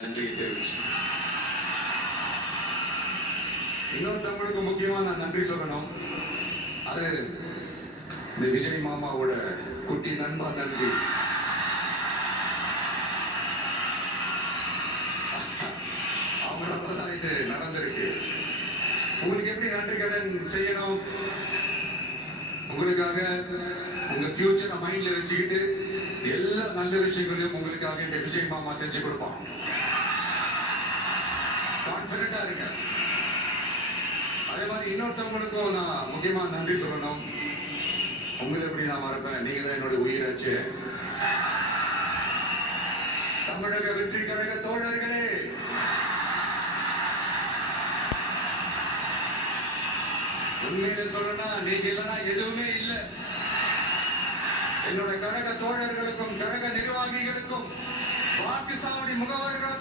நன்றியை தெரிவிச்சு இன்னொருத்தவங்களுக்கு முக்கியமா நான் நன்றி சொல்லணும். அது இந்த விஜய் மாமாவோட குட்டி நண்பா நன்றி. அவங்களாலதான் இது நடந்திருக்கு. உங்களுக்கு எப்படி நன்றி கடன் செய்யணும்? உங்களுக்காக உங்க ஃபியூச்சரை மைண்ட்ல வச்சுக்கிட்டு எல்லா நல்ல விஷயங்களையும் உங்களுக்காக இந்த விஜய் மாமா செஞ்சு கொடுப்பான். கான்பிடண்டா இருங்க. அதே மாதிரி இன்னொருத்தவங்களுக்கும் நான் முக்கியமா நன்றி சொல்லணும். உங்களை எப்படி நான் மறப்பேன்? நீங்க தான் என்னோட உயிராச்சு. தமிழக வெற்றி கழக தோழர்களே, உண்மையில சொல்லணும்னா நீங்க இல்லைன்னா எதுவுமே இல்லை. என்னோட கழக தோழர்களுக்கும் கழக நிர்வாகிகளுக்கும் வாக்குச்சாவடி முகவர்களுக்கும்